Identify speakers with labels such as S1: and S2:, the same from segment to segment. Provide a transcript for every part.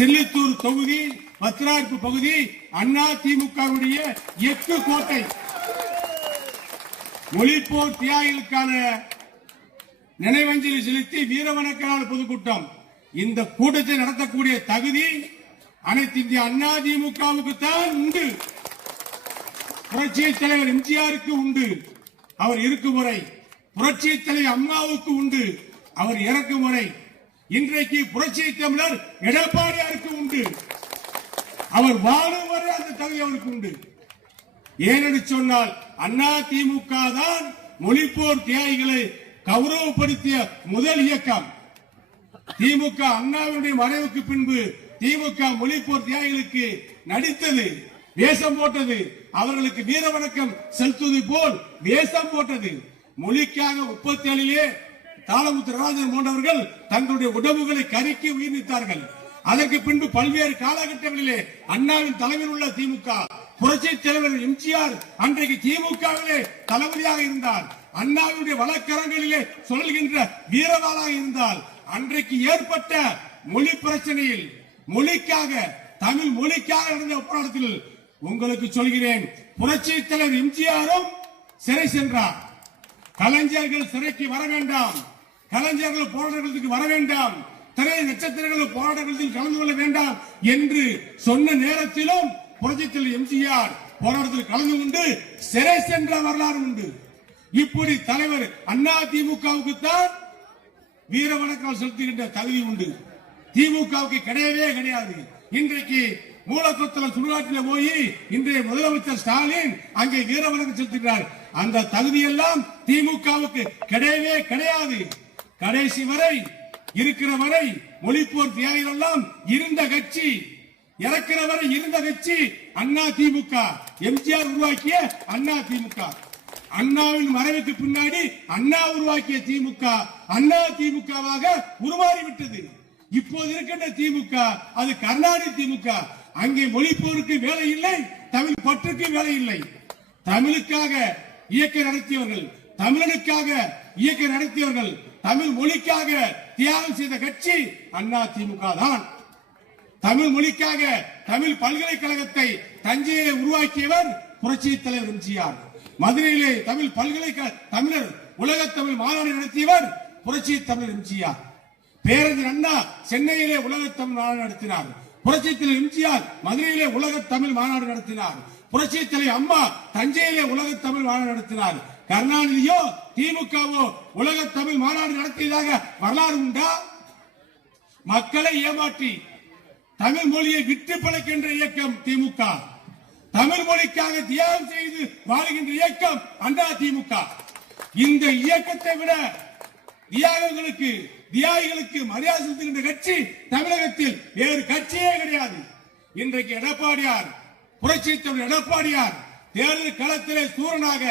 S1: சில்லித்தூர் தொகுதி பத்திரார்ப்பு பகுதி அண்ணா திமுகவுடைய எட்டு கோட்டை. மொழிப்போர் தியாகிகளுக்கான நினைவஞ்சலி செலுத்தி வீரவணக்கரால் பொதுக்கூட்டம். இந்த கூட்டத்தை நடத்தக்கூடிய தகுதி அனைத்து இந்திய அண்ணா திமுகவுக்கு தான் உண்டு. புரட்சி தலைவர் எம்ஜிஆருக்கு உண்டு. அவர் இருக்கும் முறை புரட்சி தலைவர் அம்மாவுக்கு உண்டு. அவர் இறக்கும் முறை இன்றைக்கு புரட்சி தமிழர் எடப்பாடியாருக்கு உண்டு. அவர் வாழும் வரை அந்த தகுதி அவருக்கு உண்டு. ஏனென்று சொன்னால் அண்ணா திமுக தான் மொழிப்போர் தியாகிகளை கௌரவப்படுத்திய முதல் இயக்கம். திமுக அண்ணாவினுடைய மறைவுக்கு பின்பு திமுக மொழிப்போர் தியாகிகளுக்கு நடித்தது வேஷம் போட்டது. அவர்களுக்கு வீர வணக்கம் செலுத்துவது போல் வேஷம் போட்டது. மொழிக்காக முப்பத்தி ஏழிலே தாளமுத்து ராஜன் போன்றவர்கள் தங்களுடைய உடம்புகளை கருக்கி உயிர் நீத்தார்கள் அதற்கு பின்பு பல்வேறு காலகட்டங்களிலே அண்ணாவின் தலைமையில் உள்ள திமுக புரட்சி தலைவர் எம்ஜிஆர் அன்றைக்கு திமுகவிலே தளபதியாக இருந்தார். அண்ணாவினுடைய வழக்கரங்களிலே சொல்கின்ற வீரவாளாக இருந்தால் அன்றைக்கு ஏற்பட்ட மொழி பிரச்சனையில் மொழிக்காக தமிழ் மொழிக்காக நடந்த போராட்டத்தில் உங்களுக்கு சொல்கிறேன். புரட்சி தலைவர் எம்ஜிஆரும் சிறை சென்றார். கலைஞர்கள் சிறைக்கு வர வேண்டாம். கலைஞர்கள் போராட்டங்களுக்கு வர வேண்டாம். திரை நட்சத்திரங்கள் போராட்டத்தில் கலந்து கொள்ள வேண்டாம் என்று சொன்ன நேரத்திலும் புரட்சித்தல் எம்ஜிஆர் போராட்டத்தில் கலந்து கொண்டு சிறை சென்ற வரலாறு உண்டு. இப்படி தலைவர் அண்ணா திமுகவுக்கு தான் வீர வணக்கம் செலுத்துகின்ற தகுதி உண்டு. திமுகவுக்கு கிடையவே கிடையாது. இன்றைக்கு மூலக்கொத்தல சுடுகாட்டில போய் இன்றைய முதலமைச்சர் ஸ்டாலின் அங்கே வீர வணக்கம் செலுத்துகிறார் அந்த தகுதியெல்லாம் திமுகவுக்கு கிடையவே கிடையாது. கடைசி வரை இருக்கிற வரை மொழிப்போர் தியாகிகள் எல்லாம் இருந்த கட்சி இறக்கிற வரை இருந்த கட்சி அண்ணா திமுக. எம்ஜிஆர் உருவாக்கிய அண்ணா திமுக. அண்ணாவின் மறைவுக்கு பின்னாடி அண்ணா உருவாக்கிய திமுக. அண்ணா திமுகவாக உருமாறிவிட்டது. இப்போது இருக்கின்ற திமுக அது கர்நாடக திமுக. அங்கே மொழிப்போருக்கு வேலை இல்லை தமிழ் பற்றுக்கு வேலை இல்லை. தமிழுக்காக இயக்க நடத்தியவர்கள் தமிழனுக்காக இயக்க நடத்தியவர்கள் தமிழ் மொழிக்காக தியாகம் செய்த கட்சி அண்ணா திமுக தான். தமிழ் மொழிக்காக தமிழ் பல்கலைக்கழகத்தை தஞ்சையிலே உருவாக்கியவர் புரட்சி தலைவர் எம்ஜிஆர். மதுரையிலே தமிழ் பல்கலைக்கழக தமிழர் உலக தமிழ் மாநாடு நடத்தியவர் புரட்சி தமிழர் எம்ஜிஆர். பேரறிஞர் அண்ணா சென்னையிலே உலக தமிழ் மாநாடு நடத்தினார். புரட்சி எம்ஜிஆர் மதுரையிலே உலக தமிழ் மாநாடு நடத்தினார். புரட்சி அம்மா தஞ்சையிலே உலக தமிழ் மாநாடு நடத்தினார். கருணாநிதியோ திமுகவோ உலக தமிழ் மாநாடு நடத்தியதாக வரலாறு உண்டா? மக்களை ஏமாற்றி தமிழ் மொழியை விட்டு பிழைக்கின்ற இயக்கம் திமுக. தமிழ் மொழிக்காக தியாகம் செய்து வாழ்கின்ற இயக்கம் அண்ணா திமுக. இந்த இயக்கத்தை விட தியாகங்களுக்கு தியாகிகளுக்கு மரியாதை செலுத்துகின்ற கட்சி தமிழகத்தில் வேறு கட்சியே கிடையாது. இன்றைக்கு எடப்பாடியார் புரட்சி தலைவர் எடப்பாடியார் தேர்தல் களத்திலே சூரனாக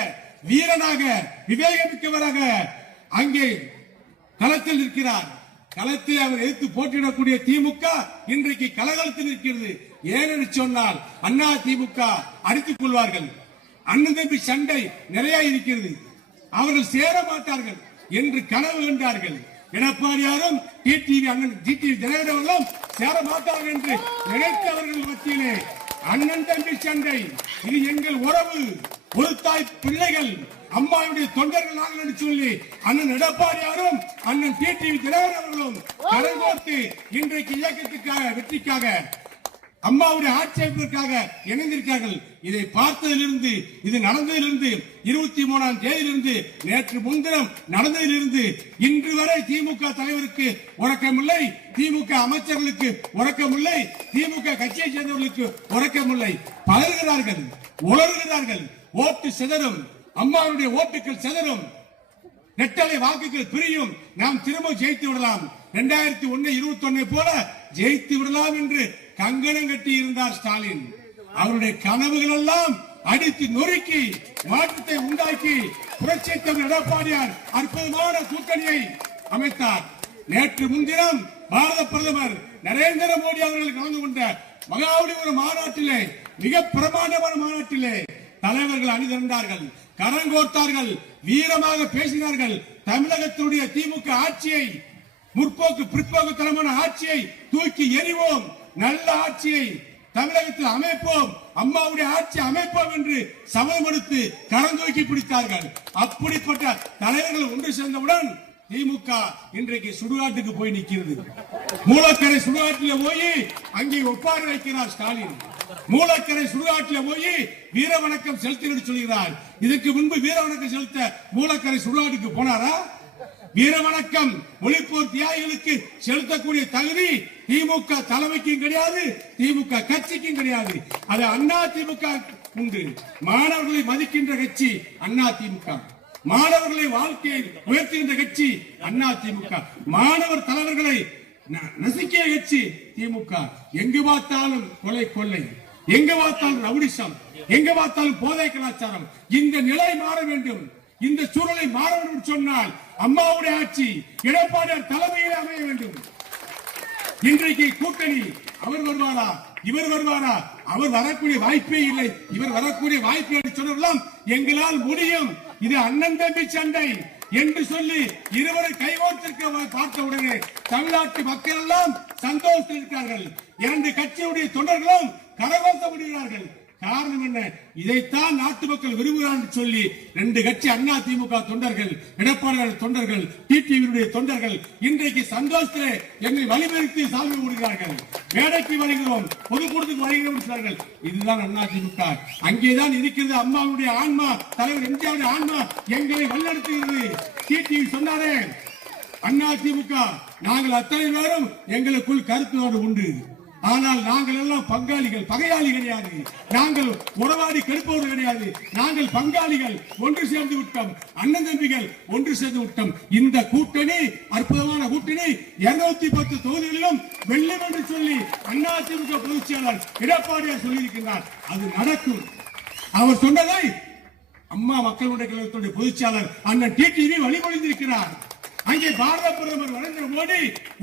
S1: வீரனாக விவேகமிக்கவராக அங்கே களத்தில் நிற்கிறார். களத்தில் அவர் எதிர்த்து போட்டியிடக்கூடிய திமுக இன்றைக்கு கலகலத்தில் இருக்கிறது ஏனென்று சொன்னால் அண்ணா திமுக அடித்துக் கொள்வார்கள். அண்ணன் தம்பி சண்டை நிறைய இருக்கிறது. அவர்கள் சேர மாட்டார்கள் என்று கனவு கண்டார்கள். எடப்பாடியாரும் டிடிவி அண்ணன் டிடிவி சேர மாட்டார்கள் என்று நினைத்தவர்கள் மத்தியிலே அண்ணன் தம்பி சண்டை இது எங்கள் உறவு ஒரு தாய் பிள்ளைகள் அம்மாவுடைய தொண்டர்கள் நாங்கள் என்று சொல்லி அண்ணன் எடப்பாடியாரும் அண்ணன் டிடிவி தினகரன் அவர்களும் கரங்கோர்த்து இன்றைக்கு இயக்கத்துக்காக வெற்றிக்காக அம்மாவுடைய ஆட்சேபத்திற்காக இணைந்திருக்கிறார்கள். இதை பார்த்ததிலிருந்து இது நடந்ததிலிருந்து இருபத்தி மூணாம் தேதியிலிருந்து நேற்று முன்தினம் நடந்ததிலிருந்து இன்று வரை திமுக தலைவருக்கு உறக்கமில்லை திமுக அமைச்சர்களுக்கு உறக்கமில்லை திமுக கட்சியை சேர்ந்தவர்களுக்கு உறக்கமில்லை. பலர்கிறார்கள் உளறுகிறார்கள் ஓட்டு சிதறும் அம்மாவுடைய ஓட்டுகள் சிதறும். நெட்டலை வாக்குகள் பிரியும் நாம் திரும்ப ஜெயித்து விடலாம். இரண்டாயிரத்தி ஒன்னு இருபத்தி ஒன்னு போல ஜெயித்து விடலாம் என்று கங்கணம் கட்டி இருந்தார் ஸ்டாலின். அவருடைய கனவுகள் எல்லாம் அடித்து நொறுக்கி மாற்றத்தை உண்டாக்கி புரட்சி தமிழ் எடப்பாடியார் அற்புதமான கூட்டணியை அமைத்தார். நேற்று முன்தினம் பாரத பிரதமர் நரேந்திர மோடி அவர்கள் கலந்து கொண்ட மகாவடி ஒரு மாநாட்டிலே மிக பிரமாண்டமான மாநாட்டிலே தலைவர்கள் அணிதிரண்டார்கள் கரங்கோர்த்தார்கள் வீரமாக பேசினார்கள். தமிழகத்தினுடைய திமுக ஆட்சியை முற்போக்கு பிற்போக்கு தரமான ஆட்சியை தூக்கி எறிவோம். நல்ல ஆட்சியை தமிழகத்தில் அமைப்போம் அம்மாவுடைய ஆட்சி அமைப்போம் என்று சபதம் கொடுத்து கரம் பிடித்தார்கள். அப்படிப்பட்ட தலைவர்கள் ஒன்று சேர்ந்தவுடன் திமுக இன்றைக்கு சுடுகாட்டுக்கு போய் நிற்கிறது. மூலக்கரை சுடுகாட்டில போய் அங்கே ஒப்பாறு வைக்கிறார் ஸ்டாலின். மூலக்கரை சுடுகாட்டில போய் வீர வணக்கம் செலுத்தி சொல்கிறார் இதுக்கு முன்பு வீர வணக்கம் செலுத்த மூலக்கரை சுடுகாட்டுக்கு போனாரா? வீர வணக்கம் மொழிப்போர் தியாகிகளுக்கு செலுத்தக்கூடிய தகுதி திமுக தலைமைக்கும் கிடையாது திமுக கட்சிக்கும் கிடையாது. அது அண்ணா திமுக உண்டு. மாணவர்களை மதிக்கின்ற கட்சி அண்ணா திமுக. மாணவர்களை வாழ்க்கையை உயர்த்துகின்ற கட்சி அண்ணா திமுக. மாணவர் தலைவர்களை நசுக்கிய கட்சி திமுக. எங்கு பார்த்தாலும் கொலை கொள்ளை. எங்க பார்த்தாலும் ரவுடிசம். எங்க பார்த்தாலும் போதை கலாச்சாரம். இந்த நிலை மாற வேண்டும். இந்த சூழலை மாற வேண்டும் சொன்னால் அம்மாவுடைய ஆட்சி எடப்பாடியார் தலைமையில் அமைய வேண்டும். இன்றைக்கு கூட்டணி அவர் வருவாரா? இவர் வருவாரா? அவர் வரக்கூடிய வாய்ப்பே இல்லை. இவர் வரக்கூடிய வாய்ப்பு என்று சொன்னதெல்லாம் எங்களால் முடியும். இது அண்ணன் தம்பி சண்டை என்று சொல்லி இருவரை கைகோர்த்திருக்க பார்த்த உடனே தமிழ்நாட்டு மக்கள் எல்லாம் சந்தோஷத்தில் இருக்கிறார்கள். இரண்டு கட்சியுடைய தொண்டர்களும் கரகோச விடுகிறார்கள் காரணம் என்ன? இதைத்தான் நாட்டு மக்கள் விரும்புகிறான் சொல்லி ரெண்டு கட்சி அண்ணா திமுக தொண்டர்கள் எடப்பாடியார் தொண்டர்கள் டிடிவியுடைய தொண்டர்கள் இன்றைக்கு சந்தோஷத்திலே என்னை வலிமைத்து சாமி விடுகிறார்கள் மேடைக்கு வருகிறோம் பொதுக்கூட்டத்துக்கு வருகிறோம் என்கிறார்கள் இதுதான் அண்ணா திமுக. அங்கேதான் இருக்கிறது அம்மாவுடைய ஆன்மா தலைவர் எம்ஜிஆருடைய ஆன்மா எங்களை வழிநடத்துகிறது டிடிவி சொன்னாரே அண்ணா திமுக நாங்கள் அத்தனை பேரும் எங்களுக்குள் கருத்து உண்டு. ஆனால் நாங்கள் எல்லாம் பங்காளிகள் பகையாளி கிடையாது. நாங்கள் உறவாடி கெடுப்பவர்கள் கிடையாது. நாங்கள் பங்காளிகள் ஒன்று சேர்ந்து விட்டோம். அண்ணன் தம்பிகள் ஒன்று சேர்ந்து விட்டோம். இந்த கூட்டணி அற்புதமான கூட்டணி இருநூத்தி பத்து தொகுதிகளிலும் வெள்ளம் என்று சொல்லி அதிமுக பொதுச் செயலாளர் எடப்பாடியார் சொல்லியிருக்கிறார் அது நடக்கும். அவர் சொன்னதை அம்மா மக்கள் முன்னேற்ற கழகத்துடைய பொதுச்செயலாளர் அண்ணன் டிடிவி வழிமொழிந்திருக்கிறார். அங்கே பாரத பிரதமர் நரேந்திர மோடி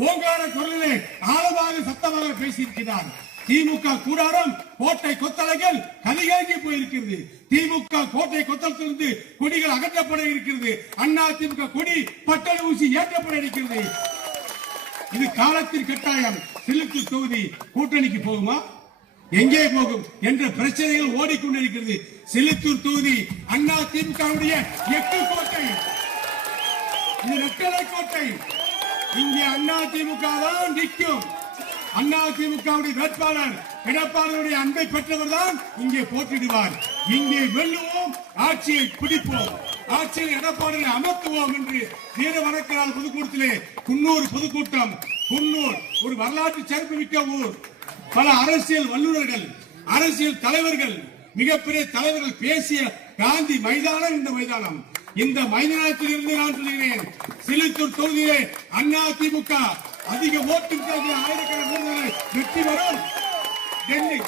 S1: ஓங்கார குரலிலே ஆழமாக சத்தமாக பேசியிருக்கிறார். திமுக கூடாரம் கோட்டை கொத்தலைகள் கலிகாங்கி போயிருக்கிறது. திமுக கோட்டை கொத்தளத்திலிருந்து கொடிகள் அகற்றப்பட இருக்கிறது. அண்ணா திமுக கொடி பட்டல் ஊசி ஏற்றப்பட இருக்கிறது. இது காலத்தின் கட்டாயம். சிலுக்கு தொகுதி கூட்டணிக்கு போகுமா? எங்கே போகும் என்ற பிரச்சனைகள் ஓடிக்கொண்டிருக்கிறது. சிலுத்தூர் தொகுதி அண்ணா திமுகவுடைய எட்டு கோட்டை. இது ரெட்டலை கோட்டை. இங்கே அண்ணா திமுக தான் நிற்கும். அண்ணா திமுகவுடைய வேட்பாளர் எடப்பாடியுடைய அன்பை பெற்றவர் தான் இங்கே போட்டிடுவார் இங்கே வெல்லுவோம் ஆட்சியை பிடிப்போம். ஆட்சியில் எடப்பாடியை அமர்த்துவோம் என்று வீர வணக்கநாள் பொதுக்கூட்டத்திலே குன்னூர் பொதுக்கூட்டம். குன்னூர் ஒரு வரலாற்று சிறப்பு மிக்க ஊர். பல அரசியல் வல்லுநர்கள் அரசியல் தலைவர்கள் மிகப்பெரிய தலைவர்கள் பேசிய காந்தி மைதானம் இந்த மைதானம். இந்த மைதானத்தில் இருந்து நான் சொல்கிறேன் சிலுத்தூர் தொகுதியிலே அண்ணா திமுக அதிக ஓட்டு ஆயிரக்கணக்கான வெற்றி வரும் டெல்லி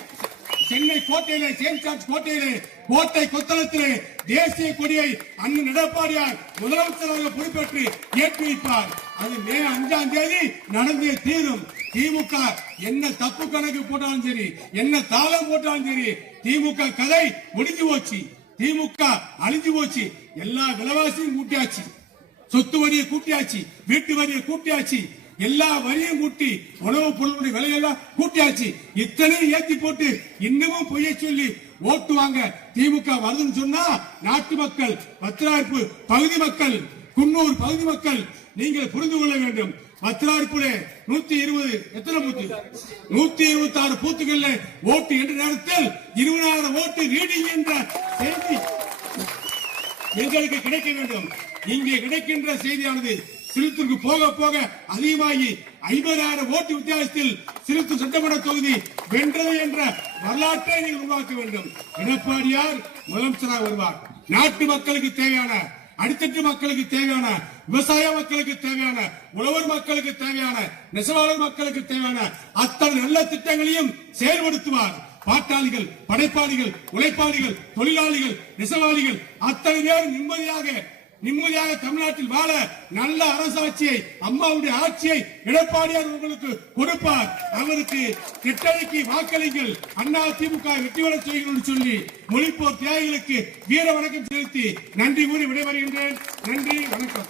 S1: சென்னை கோட்டையிலே சேம் சார்ஜ் கோட்டையிலே கோட்டை கொத்தளத்திலே தேசிய கொடியை அண்ணன் எடப்பாடியார் முதலமைச்சராக பொறுப்பேற்று ஏற்றி வைப்பார் அது மே அஞ்சாம் தேதி நடந்தே தீரும். திமுக என்ன தப்பு கணக்கு போட்டாலும் சரி என்ன தாளம் போட்டாலும் சரி திமுக கதை முடிஞ்சு போச்சு. திமுக அழிஞ்சு போச்சு. எல்லா விலைவாசியும் கூட்டியாச்சு. சொத்து வரியை கூட்டியாச்சு. வீட்டு வரியை கூட்டியாச்சு. எல்லா வரியும் கூட்டி உணவு பொருளுடைய விலையெல்லாம் கூட்டியாச்சு. இத்தனையும் ஏத்தி போட்டு இன்னமும் பொய்ய சொல்லி ஓட்டு வாங்க திமுக வருதுன்னு சொன்னா நாட்டு மக்கள் பத்திராய்ப்பு பகுதி மக்கள் குன்னூர் பகுதி மக்கள் நீங்கள் புரிந்து கொள்ள வேண்டும். பத்திராயிருப்புல நூத்தி இருபது எத்தனை பூத்து? நூத்தி இருபத்தி ஆறு பூத்துக்கள்ல ஓட்டு என்ற நேரத்தில் இருபதாயிரம் ஓட்டு ரீடிங் என்ற செய்தி எங்களுக்கு கிடைக்க வேண்டும். இங்கே கிடைக்கின்ற செய்தியானது சிறுத்திற்கு போக போக அதிகமாகி ஐம்பதாயிரம் ஓட்டு வித்தியாசத்தில் சிறுத்து சட்டமன்ற தொகுதி வென்றது என்ற வரலாற்றை நீங்கள் உருவாக்க வேண்டும். எடப்பாடியார் முதலமைச்சராக வருவார். நாட்டு மக்களுக்கு தேவையான அடித்தட்டு மக்களுக்கு தேவையான விவசாய மக்களுக்கு தேவையான உழவர் மக்களுக்கு தேவையான நெசவாளர் மக்களுக்கு தேவையான அத்தனை நல்ல திட்டங்களையும் செயல்படுத்துவார். பாட்டாளிகள் படைப்பாளிகள் உழைப்பாளிகள் தொழிலாளிகள் நெசவாளிகள் அத்தனை பேர் நிம்மதியாக நிம்மதியாக தமிழ்நாட்டில் வாழ நல்ல அரசாட்சியை அம்மாவுடைய ஆட்சியை எடப்பாடியார் உங்களுக்கு கொடுப்பார். அவருக்கு கெட்டதைக்கு வாக்களிங்கள். அண்ணா திமுக வெற்றி பெற செய்கிறோம் சொல்லி மொழிப்போர் தியாகிகளுக்கு வீர வணக்கம் செலுத்தி நன்றி கூறி விடைபெறுகின்றேன். நன்றி வணக்கம்.